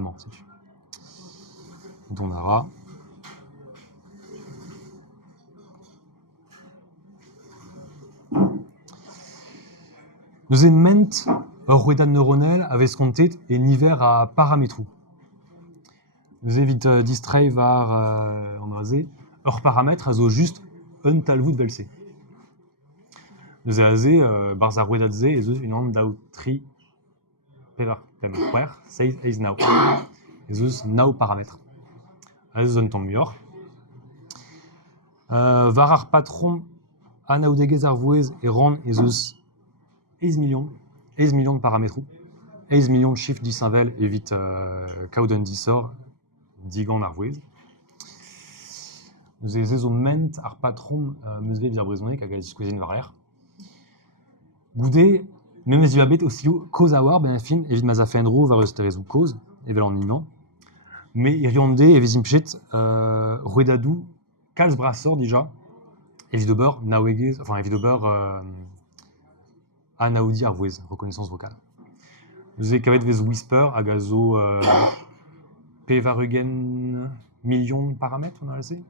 non, c'est tu. Donara. Nous ment rueda neuronel avait sconté et niver à paramétrou. Nous évite distrait var on rasé. Hors paramètre azo juste un talvoud velse. Nous azé barza ruedadze et zo une onde d'autri pevar pemquer says is now. Et zo now paramètre. Az zone tombe mior. Varar patron anaudegez arvouez et ron et zo 11 millions de paramètres, 11 millions de chiffres d'Isinvel évite Kauden d'Issor, Digan Arvouez. Nous avons ment ar patron meusve via brisonné qu'à gagner cuisine varière. Goudé, même si vous aussi cause avoir ben fin évite mazafendro va rester ou cause et vel en imant. Mais irionde et visimpchit ruedadou cals brassor déjà évidemment naouegez enfin évidemment Anaudi Arvouez, reconnaissance vocale. Nous avons kavet vez whisper à gazo pevarugen millions de paramètres, on a laissé.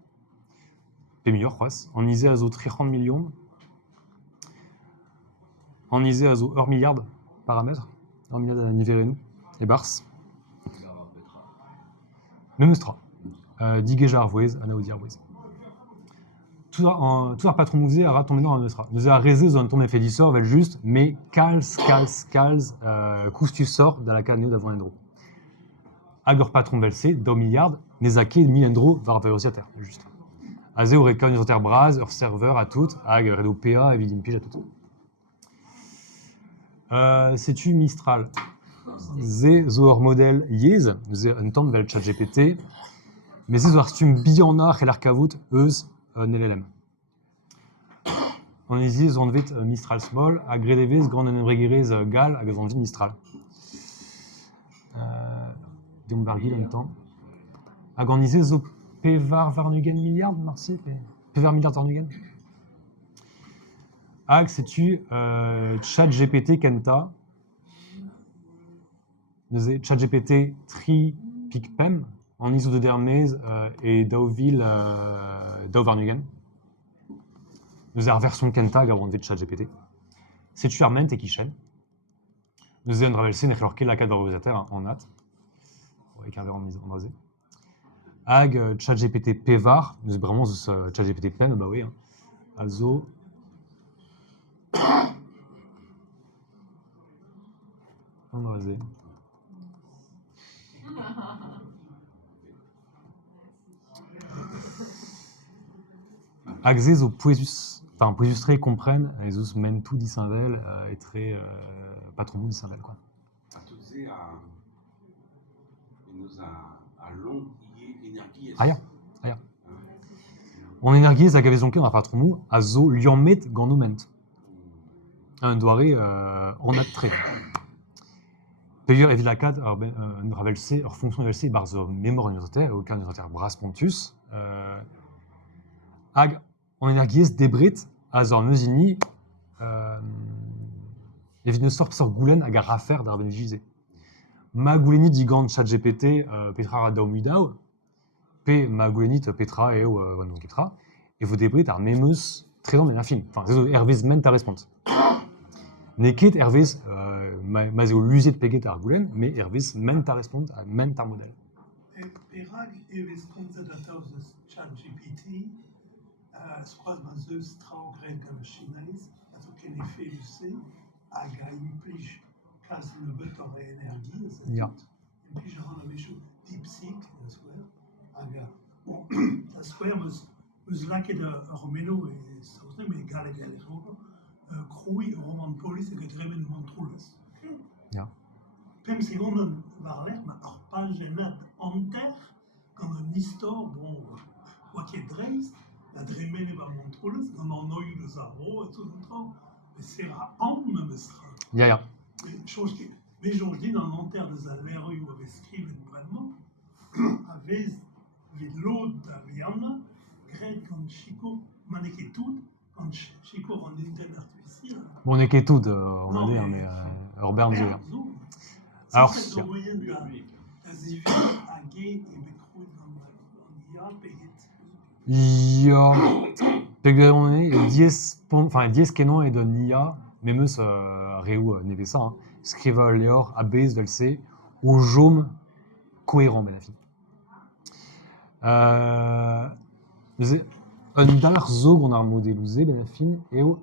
P meilleur, croisse. En isé à zo 30 millions. En isé à zo 1 milliard de paramètres. 1 milliard de niverenu. Et bars. Memustra. Digeja Arvouez, Anaudi Arvouez. Tout un patron musée a tombé dans un neustra. Nous avons raisé dans ton effet d'issor, vel juste, mais cals, coustus sort dans la canne d'avant endro. Agor patron velsé, dans milliard, nezake milendro var velociateur, juste. Azé aurait qu'un isoter bras, leur serveur à tout, ag redo PA, évidemment pige à tout. C'est-tu Mistral? Zé zoor modèle yez, zé un temps vel chat GPT, mais zé zoor stum bionnar et l'arcavout, eus, NLLM. On utilise on vite Mistral small, à Grédevis, grand nebregirez gal, à gazon Mistral. Dumbargil en même temps. À organiser zo Pevar Varnugen milliard, merci, Pevar milliard Varnugen. Ag, c'est-tu Chat GPT Kenta, Chat GPT Tri Picpem, en ISO de Dermez et Dauville Varnugen. Nous avons version Kenta, avant de chat GPT. C'est-tu Arment et Kichen. Nous avons traversé Nechlorke, la cadre organisateur en NAT. Avec un verre en rasé. Ag, chat GPT Pevar. Nous avons vraiment chat GPT plein, bah oui. Also. En rasé. Axés au poésus, enfin poésustrés comprennent, les os mènent tout d'Isinvel et très pas trop bon d'Isinvel quoi. À toutes ces il nous a long énergie. Aïe. En énergie, ça avait zonké on a pas trop mou, à zo liamet gandoument. Un doiré en a très. Payeur et vilacad, un ravelc, leur fonction ravelc, barzo mémoire universitaire, aucun universitaire brasse pontus. Ag en énergie débrit à zor meusini et ne sort goulen ag a raffaire d'arbengisé. Ma gouleni digant chat GPT petra radao midao p ma gouleni petra et vannon ketra et vous débrit ar memeus très dans la film. Enfin c'est Hervé ment à répondre. Neket Hervé mazeo lusier de peget ar goulen mais Hervé ment à répondre à ment à modèle. Perag Hervé considerateur de chat GPT squad mazeux traugred comme chinese also qu'en effet du c a implige quasi le butter et énergie Ja. implige on avait chaud deepseek das ware aga bon das ware was laqué de romeno et ça aussi mais égal crui roman police que dremen montroles Ja. Pem seconden varler ma pas genat enter comme un histoire bon quoi qui est dreist la dremen va montroles on en a eu le zaro et tout le temps mais c'est à en même stra Ja. chose qui mais je dis dans l'enterre de Zalveru où avait écrit vraiment avait l'autre d'Aviana grec quand Chico manquait tout quand Chico en intelligence artificielle Bon, on est qu'est tout, on va dire, mais Urban Zoo. Alors, Zivi, Agé et Bekrou dans l'IA, Peget. Ja, peggerone dies kenon et don IA, memeus reu nevesa, hein. Skriva leor a bez velse au jaume cohérent ben la fin. Un dalar zog on ar modelouze ben la fin eo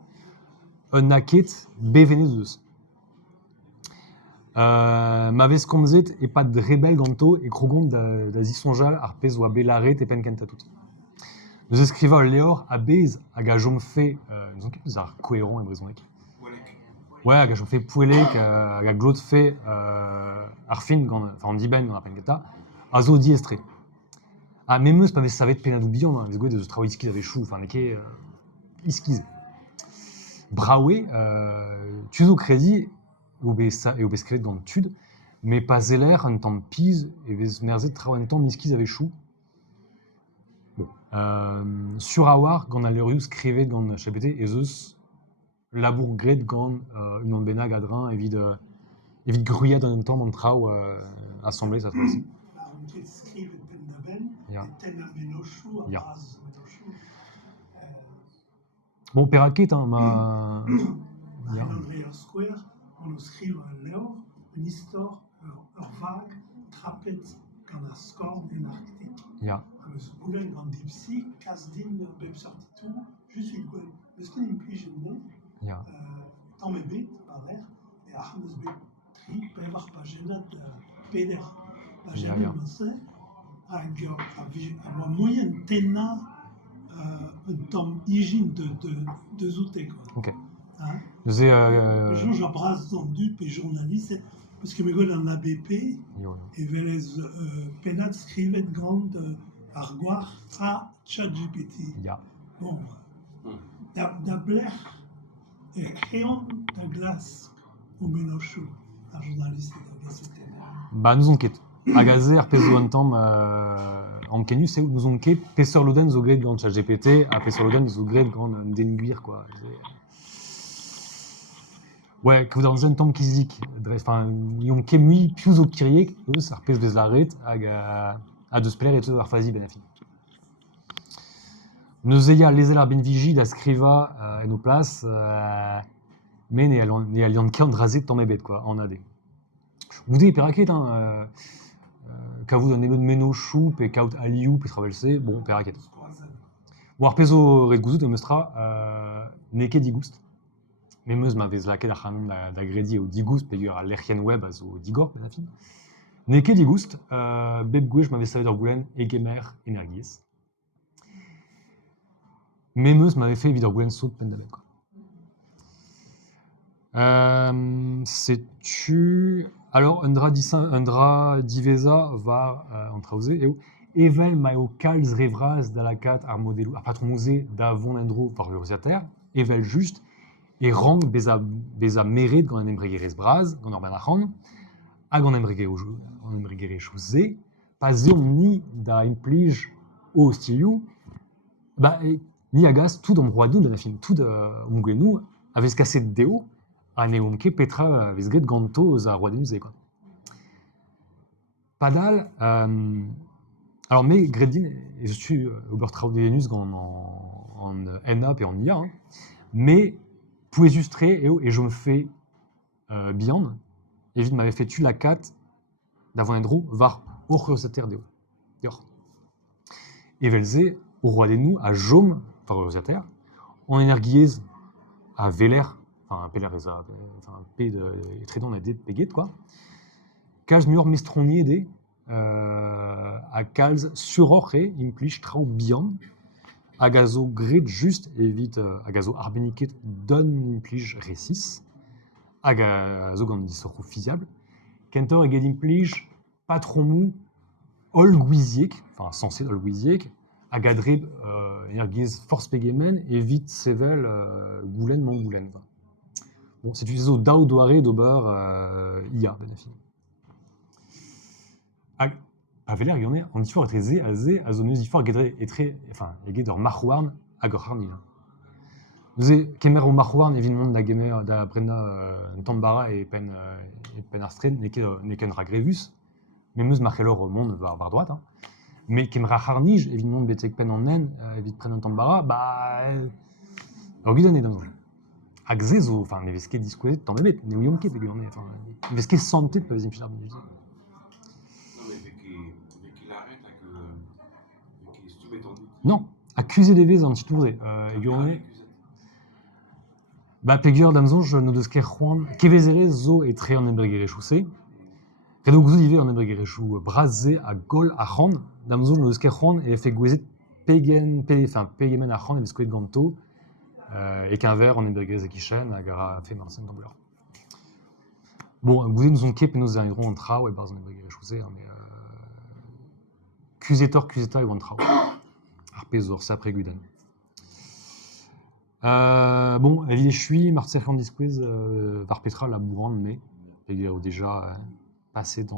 un naket bevenez eus. Ma vez komzet e pat rebel ganto e krogont da zisonjal ar pez oa belaret e pen kentatout. Nous escriva leor a bez hag a jom fe, nous on ket ar cohérent e brezonek. Ouais, hag a jom fe pouelek, hag a glot fe ar fin gant, enfin an diben gant ar pen kenta, a zo diestre. Ah, memeus pa vez savet penadou bihan, hein, vez gouet deus trao iskiz ave chou, enfin neke iskiz. Braoué, tu zo kredi, eo bez skrevet gant tud, mais pas zeller un tamm piz e vez merzet trao un tamm iskiz ave chou. Bon, sur a war gant a leurioù skrivet gant chapete ez eus labour gret gant un benag adrin evit gruyet an tamm an trao assemblée sa troisi. On ket skrivet pen da ben, Ja. et ten a menochou, a Ja. braz menochou. Bon, peraket, hein, ma... Ja. An Andrea Square, on skriv leor, un istor ur vag trapet gant a skorn en Arktik. Ja, Eus goulenn gant dipsi, kas din bep sortitou, just vit goulenn. Eus ken implij en ja. tamm e bet, war er, e ar eus bet tri, pev ar pagenat peder. Ja, Pagenat ja. meuse, hag a oa moyen tenna un tamm ijin de zoutek. Ok. Hein? Nous est... Jean Jabras dans dup et journaliste, parce que mes gars en ABP, Jo, et velez penat skrivet grand argoar a ChatGPT. ja. Bon, da bler e kreon da glas o menochou, un journaliste da gazetenner. Bah, nous on ket. Agaze ar pezo an tamm an kenus eo, nous on ket peseur loden zo gret gant ChatGPT, a peseur loden zo gret gant un denguir, quoi. Ouais, que vous dans un tamm kizik, enfin, yon ket mui piou zo kiriek, eus ar pez bez laret hag a deus peler et ar fazi ben a fin. Neus eia lezel ar ben viji da skriva en o plas, mais ne a liant ket an drazet tamm ebet, quoi, an ade. Goude peraket, hein, kavout an emet meno chou pe kaout aliou pe travelse, bon, peraket. Bon, ar pezo ret gouzout em eus tra, ne ket digoust. Me meus ma vez laket ar c'hanon da gredi eo digoust peogwir a lerc'hen web a zo digor, ben a fin. Ne ket digoust, bep gwech ma vez savet ur goulenn egemer energiez. Me meus ma vez fe evit ur goulenn saut pen da ben, quoi. Sais-tu... Alors, un dra diveza va en traoze eo evel ma eo kalz revraz da lakat ar modelou ar patronouze da vont endro var urziater, evel just e rang bez a meret gant an embregerez braz, gant ur ben ac'han, hag an embregerez chouze, pa zeom ni da implij o stiliou, ba, ni agaz tout an broadoù ben a fin, tout on gwenou a vez kaset deo, an eom ket petra vez gret ganto eus a roadenouze, quoi. Padal, alors me gret din, ez tu ober traoù denus gant an NAP et en IA, hein, mais pouez justre eo et je me fais bihan, evit m'avait fait tu la kat d'avant endro var ur c'heurezater deo. Dior. Evelze, au roi des nous, a jom, var c'heurezater, en energiez a veler, enfin peler ez a, enfin p de etredon a det peget, quoi. Kalz mur mestronier de a kalz suror e implij trao bihan, hag a zo gret just evit hag a zo arbeniket don implij resis, hag a zo gant disoc'hou fiziable, kentor eget implij patromou ol gouiziek, enfin censé ol gouiziek, hag a dre energiez force pegemen evit sevel goulenn man goulenn. Bon, c'est utilisé au dao doare d'ober IA, ben a fin. Hag a veler gant an difor etre ze a zo neus difor eget ur marc'houarn hag ur c'harnil. Neuze kemer o marc'houarn evit mont da gemer da brenda un tamm bara e pen ar stren ne ken ra grevus, même eus marchelor au monde var droite, hein. Mais kemra harnij, évidemment, betek pen en nen, evit pren un tambara, ur gudan e damzo. Hag ze zo, enfin, ne vez ket diskouezet tamm ebet, ne ouion ket eguan enfin, ne vez ket santet pa vezim pilar ben Non, mais avec qu'il arrête avec les sous-métendus. Non, accusé des vez an titouré, eguan pegur damzonj no deus ket c'hoant, kevezere zo e tre an ebregerechou-se, Redo gouzout ive an ebregerechou braz-se a gol a c'han, damzonj no deus ket c'hoant e efe gwezet pegemen a c'han e vez koet ganto, e qu'un verre en ebregerez e kichen hag a fe marsen tambleur. Bon, gouzout nous on ket penaos an hidron an trao e barz an ebregerechou-se, mais kuzeta e oan trao. Ar pez ur sapre gudan. Bon, evit e chui, martzer an diskouez, var petra la bourran, mais, peger o déjà passé dans